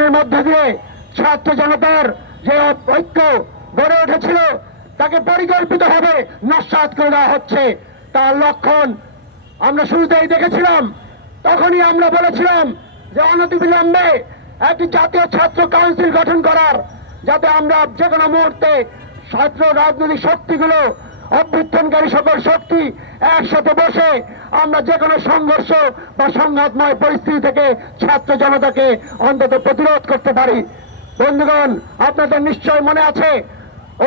অভ্যুত্থানের মধ্য দিয়ে ছাত্র জনতার যে ঐক্য গড়ে উঠেছিল, তাকে পরিকল্পিতভাবে নস্বাত করে দেওয়া হচ্ছে। তার লক্ষণ আমরা শুরুতেই দেখেছিলাম, তখনই আমরা বলেছিলাম যে অনতিবিলম্বে একটি জাতীয় ছাত্র কাউন্সিল গঠন করার, যাতে আমরা যে কোনো মুহূর্তে ছাত্র রাজনৈতিক শক্তিগুলো অভ্যুত্থানকারী সকল শক্তি একসাথে বসে আমরা যে কোনো সংঘর্ষ বা সংঘাতময় পরিস্থিতি থেকে ছাত্র জনতাকে অন্তত প্রতিরোধ করতে পারি। বন্ধুগণ, আপনাদের নিশ্চয় মনে আছে,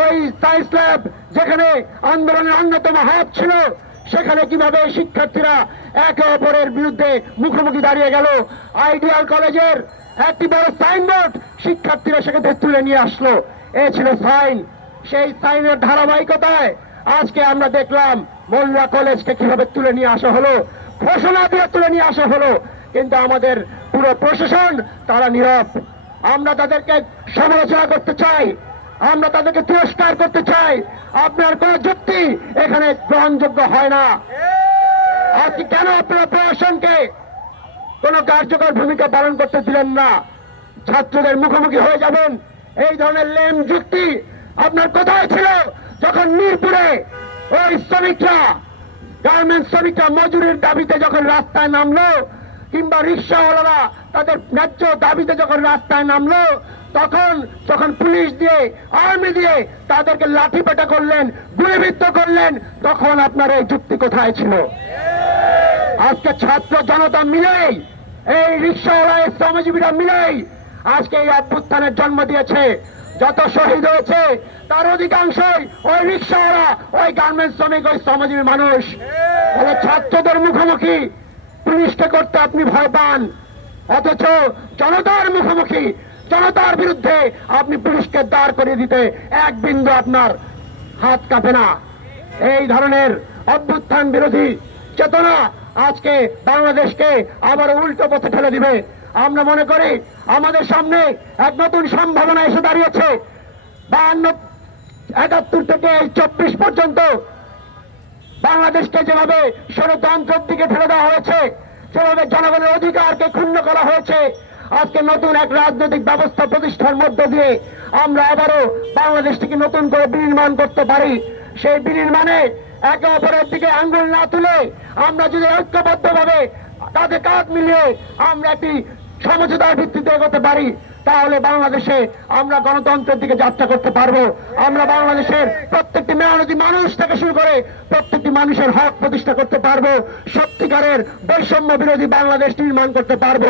ওই সায়েন্স ল্যাব যেখানে আন্দোলনের অন্যতম হাত ছিল, সেখানে কীভাবে শিক্ষার্থীরা একে অপরের বিরুদ্ধে মুখোমুখি দাঁড়িয়ে গেল, আইডিয়াল কলেজের একটি বড় সাইনবোর্ড শিক্ষার্থীরা সেখানে তুলে নিয়ে আসলো। এ ছিল সাইন। সেই সাইনের ধারাবাহিকতায় আজকে আমরা দেখলাম মোল্লা কলেজকে কীভাবে তুলে নিয়ে আসা হলো, ঘোষণা দিয়ে তুলে নিয়ে আসা হলো, কিন্তু আমাদের পুরো প্রশাসন তারা নীরব। আমরা তাদেরকে সমালোচনা করতে চাই, আমরা তাদেরকে তিরস্কার করতে চাই, আপনার কোন যুক্তি এখানে গ্রহণযোগ্য হয় না। আজকে কেন আপনারা প্রশাসনকে কোন কার্যকর ভূমিকা পালন করতে দিলেন না? ছাত্রদের মুখোমুখি হয়ে যাবেন, এই ধরনের লেম যুক্তি আপনার কোথায় ছিল? যখন মিরপুরে ওই শ্রমিকরা, গার্মেন্টস শ্রমিকরা মজুরির দাবিতে যখন রাস্তায় নামলো, কিংবা রিক্সাওয়ালারা তাদের ন্যায্য দাবিতে যখন রাস্তায় নামলো, তখন যখন পুলিশ দিয়ে, আর্মি দিয়ে তাদেরকে লাঠিপেটা করলেন, গুলিবিদ্ধ করলেন, তখন আপনার এই যুক্তি কোথায় ছিল? আজকে ছাত্র জনতা মিলেই, এই রিক্সাওয়ালা শ্রমজীবীরা মিলেই আজকে এই অভ্যুত্থানের জন্ম দিয়েছে। যত শহীদ হয়েছে, তার অধিকাংশই ওই রিক্সাওয়ালা, ওই গার্মেন্টস শ্রমিক, ওই শ্রমজীবী মানুষ। ফলে ছাত্রদের মুখোমুখি পুলিশকে করতে আপনি ভয় পান। অথচ জনতার মুখোমুখি, জনতার বিরুদ্ধে আপনি পুলিশকে দাঁড় করিয়ে দিতে এক বিন্দু আপনার হাত কাঁপে না। এই ধরনের অভ্যুত্থান বিরোধী চেতনা আজকে বাংলাদেশকে আবার উল্টো পথে ফেলে দিবে। আমরা মনে করি আমাদের সামনে এক নতুন সম্ভাবনা এসে দাঁড়িয়েছে। বাহান্ন, একাত্তর থেকে চব্বিশ পর্যন্ত বাংলাদেশকে যেভাবে ষড়যন্ত্রের দিকে ঠেলে দেওয়া হয়েছে যেভাবে জনগণের অধিকারকে ক্ষুণ্ণ করা হয়েছে, আজকে নতুন এক রাজনৈতিক ব্যবস্থা প্রতিষ্ঠার মধ্য দিয়ে আমরা আবারও বাংলাদেশটিকে নতুন করে বিনির্মাণ করতে পারি। সেই বিনির্মাণে একে অপরের দিকে আঙ্গুল না তুলে আমরা যদি ঐক্যবদ্ধভাবে কাঁধে কাঁধ মিলিয়ে আমরা একটি সমঝোতার ভিত্তিতে এগোতে পারি, তাহলে বাংলাদেশে আমরা গণতন্ত্রের দিকে যাত্রা করতে পারব। আমরা বাংলাদেশের প্রত্যেকটি মেহনতি মানুষ থেকে শুরু করে প্রত্যেকটি মানুষের হক প্রতিষ্ঠা করতে পারব, সত্যিকারের বৈষম্য বিরোধী বাংলাদেশ নির্মাণ করতে পারব।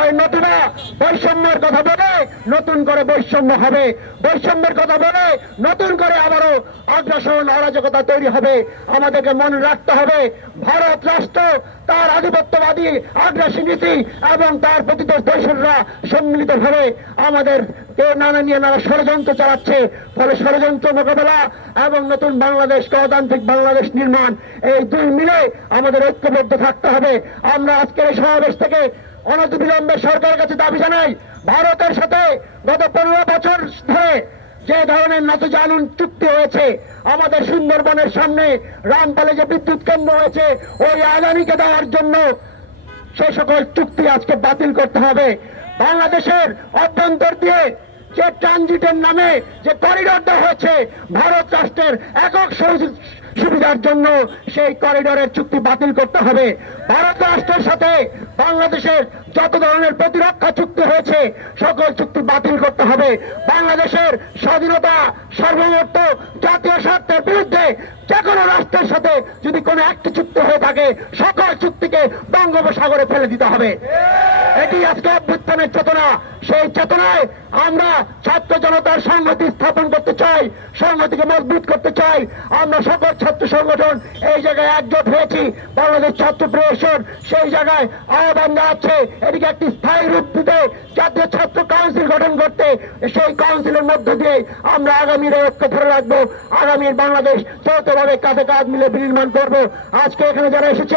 ওই নতুবা বৈষম্যের কথা বলে নতুন করে বৈষম্য হবে, বৈষম্যের কথা বলে নতুন করে আবারও আগ্রাসন, অরাজকতা তৈরি হবে। আমাদেরকে মনে রাখতে হবে, ভারত রাষ্ট্র তার আধিপত্যবাদী, আগ্রাসী নীতি এবং তার প্রতিদোষ দর্শকরা সম্মিলিতভাবে আমাদের কে নানা নিয়ে নানা ষড়যন্ত্র চালাচ্ছে। ফলে ষড়যন্ত্র মোকাবেলা এবং নতুন বাংলাদেশ, গণতান্ত্রিক বাংলাদেশ নির্মাণ, এই দুই মিলে আমাদের ঐক্যবদ্ধ থাকতে হবে। আমরা আজকের এই সমাবেশ থেকে অনতিবিলম্বে সরকারের কাছে দাবি জানাই, ভারতের সাথে গত পনেরো বছর ধরে যে ধরনের নতজানুন চুক্তি হয়েছে আমাদের সুন্দরবনের সামনে, রামপালে যে বিদ্যুৎ কেন্দ্র হয়েছে, ওই আদানিকে দেওয়ার জন্য সে সকল চুক্তি আজকে বাতিল করতে হবে। বাংলাদেশের অভ্যন্তর দিয়ে যে ট্রানজিটের নামে যে করিডর দেওয়া হয়েছে, ভারত রাষ্ট্রের একক সুবিধার জন্য সেই করিডরের চুক্তি বাতিল করতে হবে। ভারত রাষ্ট্রের সাথে বাংলাদেশের যত ধরনের প্রতিরক্ষা চুক্তি হয়েছে, সকল চুক্তি বাতিল করতে হবে। বাংলাদেশের স্বাধীনতা সার্বভৌমত্ব জাতীয় স্বার্থের বিরুদ্ধে যে কোনো রাষ্ট্রের সাথে যদি কোনো একটি চুক্তি হয়ে থাকে, সকল চুক্তিকে বঙ্গোপসাগরে ফেলে দিতে হবে। এটি আজকে অভ্যুত্থানের চেতনা, সেই চেতনায় আমরা ছাত্র জনতার সংহতি স্থাপন করতে চাই, সংহতিকে মজবুত করতে চাই। আমরা সকল ছাত্র সংগঠন এই জায়গায় একজোট হয়েছি। বাংলাদেশ ছাত্র পরিষদ সেই জায়গায় আহ্বান জানাচ্ছে এটিকে একটি স্থায়ী রূপ দিতে জাতীয় ছাত্র কাউন্সিল গঠন করতে। সেই কাউন্সিলের মধ্য দিয়ে আমরা আগামীর ঐক্য ধরে রাখব। আগামীর বাংলাদেশ যৌথভাবে কাঁধে কাঁধ মিলে বিনির্মাণ করব। আজকে এখানে যারা এসেছে